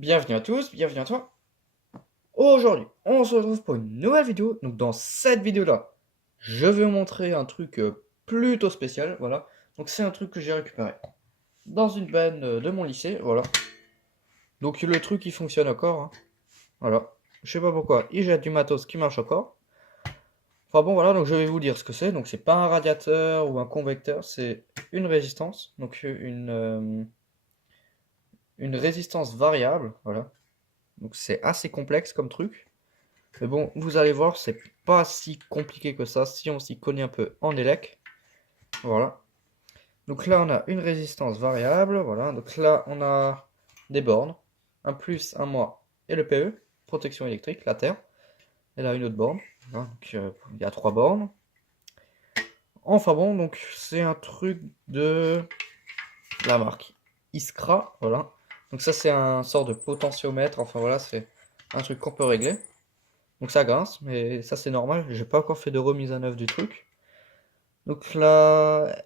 Bienvenue à tous, bienvenue à toi. Aujourd'hui, on se retrouve pour une nouvelle vidéo. Donc dans cette vidéo-là, je vais vous montrer un truc plutôt spécial, voilà. Donc c'est un truc que j'ai récupéré dans une benne de mon lycée, voilà. Donc le truc il fonctionne encore, hein. Voilà. Je sais pas pourquoi, il jette du matos qui marche encore. Enfin bon voilà, donc je vais vous dire ce que c'est. Donc c'est pas un radiateur ou un convecteur, c'est une résistance. Donc une résistance variable, voilà. Donc c'est assez complexe comme truc. Mais bon, vous allez voir, c'est pas si compliqué que ça si on s'y connaît un peu en élec. Voilà. Donc là, on a une résistance variable. Voilà. Donc là, on a des bornes. Un plus, un moins et le PE. Protection électrique, la Terre. Et là, une autre borne. Voilà. Donc il y a trois bornes. Enfin bon, donc c'est un truc de la marque Iskra. Voilà. Donc ça, c'est un sort de potentiomètre. Enfin voilà, c'est un truc qu'on peut régler. Donc ça grince, mais ça c'est normal. J'ai pas encore fait de remise à neuf du truc. Donc la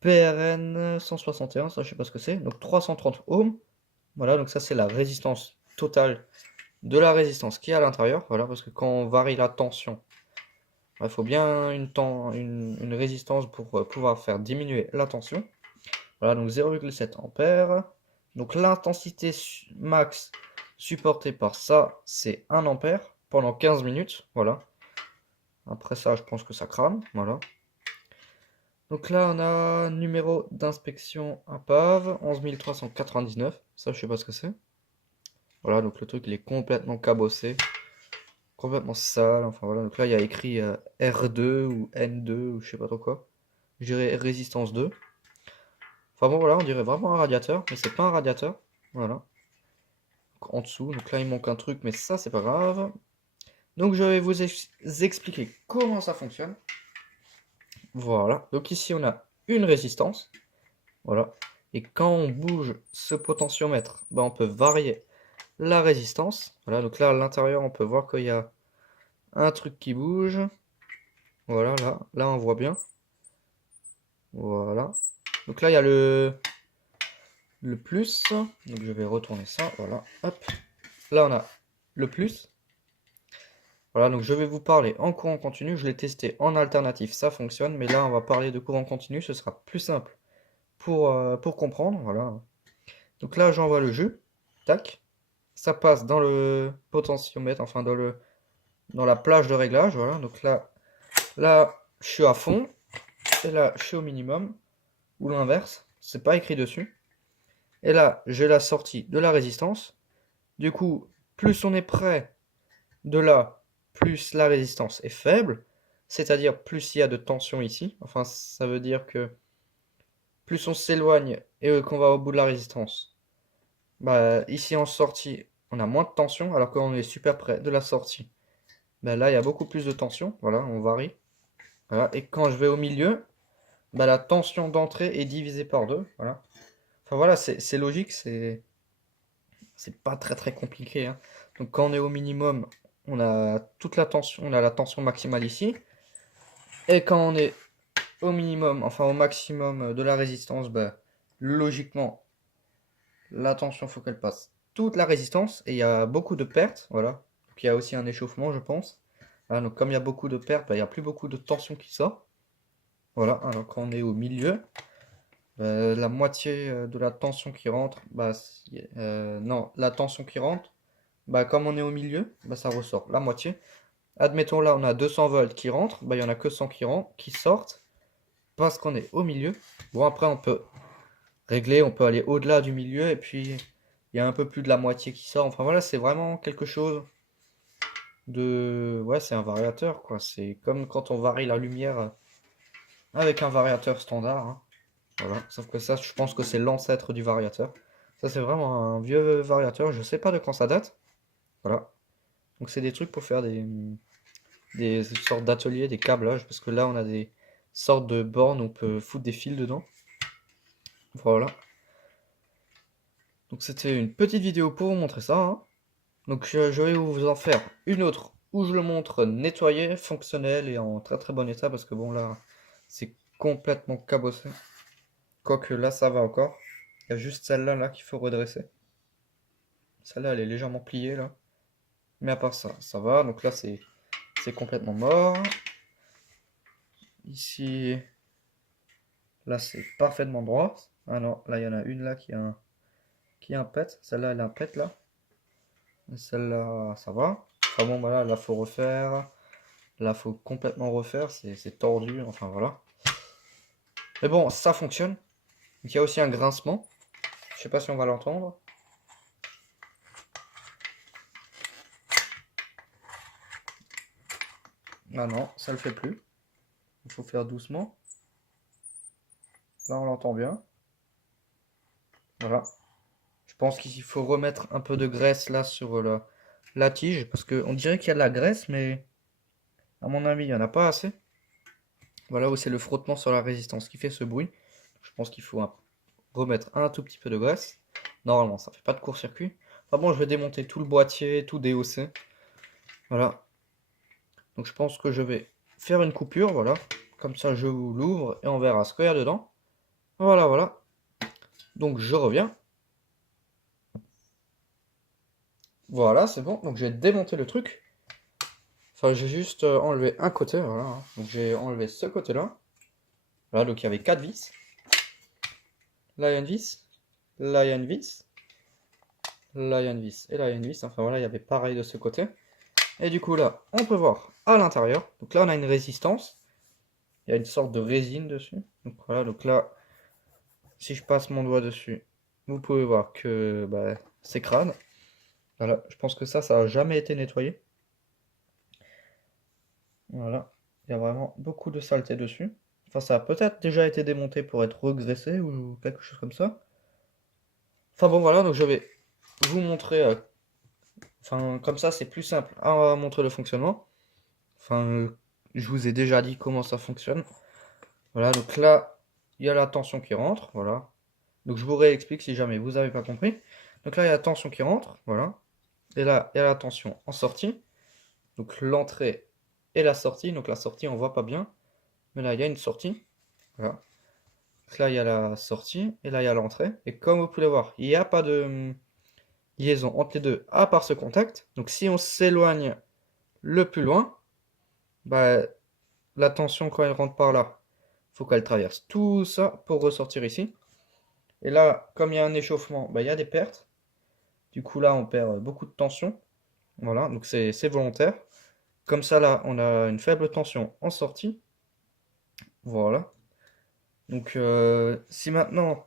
PRN 161, ça je sais pas ce que c'est. Donc 330 ohms. Voilà, donc ça c'est la résistance totale de la résistance qui est à l'intérieur. Voilà, parce que quand on varie la tension, il faut bien une résistance pour pouvoir faire diminuer la tension. Voilà, donc 0,7 ampères. Donc l'intensité max supportée par ça, c'est 1 ampère pendant 15 minutes. Voilà. Après ça, je pense que ça crame. Voilà. Donc là, on a numéro d'inspection IMPAV 11399. Ça, je sais pas ce que c'est. Voilà, donc le truc, il est complètement cabossé, complètement sale. Enfin voilà, donc là, il y a écrit R2 ou N2 ou je sais pas trop quoi. Je dirais résistance 2. Enfin bon, voilà, on dirait vraiment un radiateur, mais c'est pas un radiateur. Voilà. Donc, en dessous, donc là, il manque un truc, mais ça, c'est pas grave. Donc je vais vous expliquer comment ça fonctionne. Voilà. Donc ici, on a une résistance. Voilà. Et quand on bouge ce potentiomètre, ben, on peut varier la résistance. Voilà, donc là à l'intérieur, on peut voir qu'il y a un truc qui bouge. Voilà, là on voit bien. Voilà. Donc là il y a le plus. Donc je vais retourner ça. Voilà, hop. Là on a le plus. Voilà, donc je vais vous parler en courant continu. Je l'ai testé en alternatif, ça fonctionne. Mais là on va parler de courant continu, ce sera plus simple pour comprendre. Voilà. Donc là j'envoie le jus. Tac. Ça passe dans le potentiomètre, enfin dans la plage de réglage. Voilà, donc là, je suis à fond, et là, je suis au minimum, ou l'inverse, c'est pas écrit dessus. Et là, j'ai la sortie de la résistance. Du coup, plus on est près de là, plus la résistance est faible, c'est-à-dire plus il y a de tension ici. Enfin, ça veut dire que plus on s'éloigne et qu'on va au bout de la résistance, bah, ici en sortie, on a moins de tension, alors qu'on est super près de la sortie. Bah, là, il y a beaucoup plus de tension, voilà, on varie. Voilà. Et quand je vais au milieu, bah, la tension d'entrée est divisée par deux. Voilà. Enfin voilà, c'est logique, c'est pas très très compliqué, hein. Donc quand on est au minimum, on a toute la tension, on a la tension maximale ici. Et quand on est au minimum, enfin au maximum de la résistance, bah, logiquement, la tension faut qu'elle passe toute la résistance. Et il y a beaucoup de pertes, voilà. Puis il y a aussi un échauffement, je pense. Voilà, donc comme il y a beaucoup de pertes, bah, il n'y a plus beaucoup de tension qui sort. Voilà, alors quand on est au milieu, la moitié de la tension qui rentre, bah, non, la tension qui rentre, bah, comme on est au milieu, bah, ça ressort la moitié. Admettons là, on a 200 volts qui rentrent, bah, il y en a que 100 qui sortent, parce qu'on est au milieu. Bon, après, on peut régler, on peut aller au-delà du milieu, et puis il y a un peu plus de la moitié qui sort. Enfin voilà, c'est vraiment quelque chose de... Ouais, c'est un variateur, quoi. C'est comme quand on varie la lumière avec un variateur standard, hein. Voilà, sauf que ça, je pense que c'est l'ancêtre du variateur. Ça, c'est vraiment un vieux variateur, je sais pas de quand ça date. Voilà. Donc c'est des trucs pour faire des sortes d'ateliers, des câblages, parce que là, on a des sortes de bornes où on peut foutre des fils dedans. Voilà. Donc c'était une petite vidéo pour vous montrer ça, hein. Donc je vais vous en faire une autre où je le montre nettoyé, fonctionnel et en très très bon état, parce que bon là, c'est complètement cabossé. Quoique là, ça va encore. Il y a juste celle-là là, qu'il faut redresser. Celle-là, elle est légèrement pliée, là. Mais à part ça, ça va. Donc là, c'est complètement mort. Ici, là, c'est parfaitement droit. Ah non, là, il y en a une là qui a un pet. Celle-là, elle a un pet, là. Celle-là, ça va. Enfin bon, voilà, là, faut refaire. Là, faut complètement refaire. C'est tordu. Enfin, voilà. Mais bon, ça fonctionne. Donc, il y a aussi un grincement. Je sais pas si on va l'entendre. Ah non, ça le fait plus. Il faut faire doucement. Là, on l'entend bien. Voilà. Je pense qu'il faut remettre un peu de graisse là sur la tige. Parce qu'on dirait qu'il y a de la graisse, mais à mon avis, il n'y en a pas assez. Voilà où c'est le frottement sur la résistance qui fait ce bruit. Je pense qu'il faut remettre un tout petit peu de graisse. Normalement, ça fait pas de court-circuit. Enfin bon, je vais démonter tout le boîtier, tout déhausser. Voilà. Donc je pense que je vais faire une coupure, voilà. Comme ça, je l'ouvre et on verra ce qu'il y a dedans. Voilà, voilà. Donc je reviens. Voilà, c'est bon. Donc j'ai démonté le truc. Enfin, j'ai juste enlevé un côté, voilà. Hein. Donc j'ai enlevé ce côté-là. Voilà, donc il y avait 4 vis. Là, il y a une vis. Là, il y a une vis. Là, il y a une vis. Et là, il y a une vis. Enfin, voilà, il y avait pareil de ce côté. Et du coup, là, on peut voir à l'intérieur. Donc là, on a une résistance. Il y a une sorte de résine dessus. Donc voilà, donc là, si je passe mon doigt dessus, vous pouvez voir que bah, c'est crade. Voilà, je pense que ça n'a jamais été nettoyé. Voilà, il y a vraiment beaucoup de saleté dessus. Enfin, ça a peut-être déjà été démonté pour être regraissé ou quelque chose comme ça. Enfin bon, voilà, donc je vais vous montrer. Enfin, comme ça, c'est plus simple à montrer le fonctionnement. Enfin, je vous ai déjà dit comment ça fonctionne. Voilà, donc là, il y a la tension qui rentre. Voilà. Donc je vous réexplique si jamais vous n'avez pas compris. Donc là, il y a la tension qui rentre. Voilà. Et là, il y a la tension en sortie. Donc l'entrée et la sortie. Donc la sortie, on voit pas bien. Mais là, il y a une sortie. Voilà. Donc là, il y a la sortie. Et là, il y a l'entrée. Et comme vous pouvez voir, il n'y a pas de liaison entre les deux à part ce contact. Donc si on s'éloigne le plus loin, bah, la tension quand elle rentre par là, il faut qu'elle traverse tout ça pour ressortir ici. Et là, comme il y a un échauffement, bah, il y a des pertes. Du coup là, on perd beaucoup de tension. Voilà, donc c'est volontaire. Comme ça là, on a une faible tension en sortie. Voilà. Donc si maintenant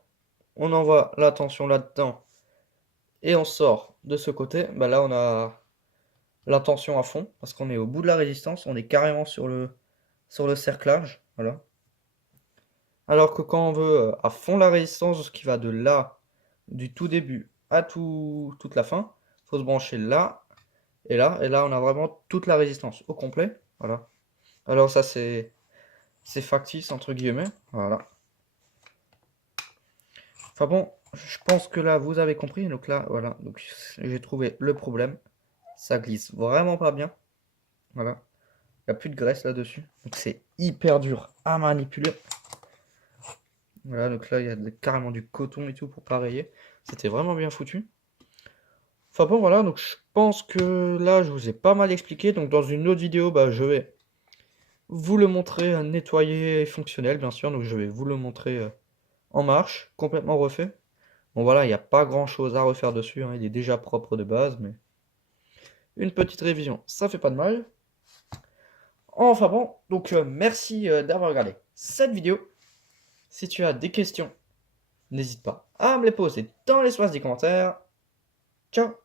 on envoie la tension là-dedans et on sort de ce côté, bah là on a la tension à fond parce qu'on est au bout de la résistance, on est carrément sur le cerclage. Voilà. Alors que quand on veut à fond la résistance, ce qui va de là, du tout début à toute la fin, il faut se brancher là et là on a vraiment toute la résistance au complet. Voilà. Alors ça c'est factice entre guillemets. Voilà. Enfin bon, je pense que là vous avez compris. Donc là, voilà. Donc j'ai trouvé le problème. Ça glisse vraiment pas bien. Voilà. Il n'y a plus de graisse là-dessus. Donc c'est hyper dur à manipuler. Voilà, donc là, il y a carrément du coton et tout pour pareiller. C'était vraiment bien foutu. Enfin bon, voilà, donc je pense que là, je vous ai pas mal expliqué. Donc dans une autre vidéo, bah, je vais vous le montrer nettoyé et fonctionnel, bien sûr. Donc je vais vous le montrer en marche, complètement refait. Bon voilà, il n'y a pas grand-chose à refaire dessus, hein. Il est déjà propre de base, mais une petite révision, ça fait pas de mal. Enfin bon, donc merci d'avoir regardé cette vidéo. Si tu as des questions, n'hésite pas à me les poser dans l'espace des commentaires. Ciao!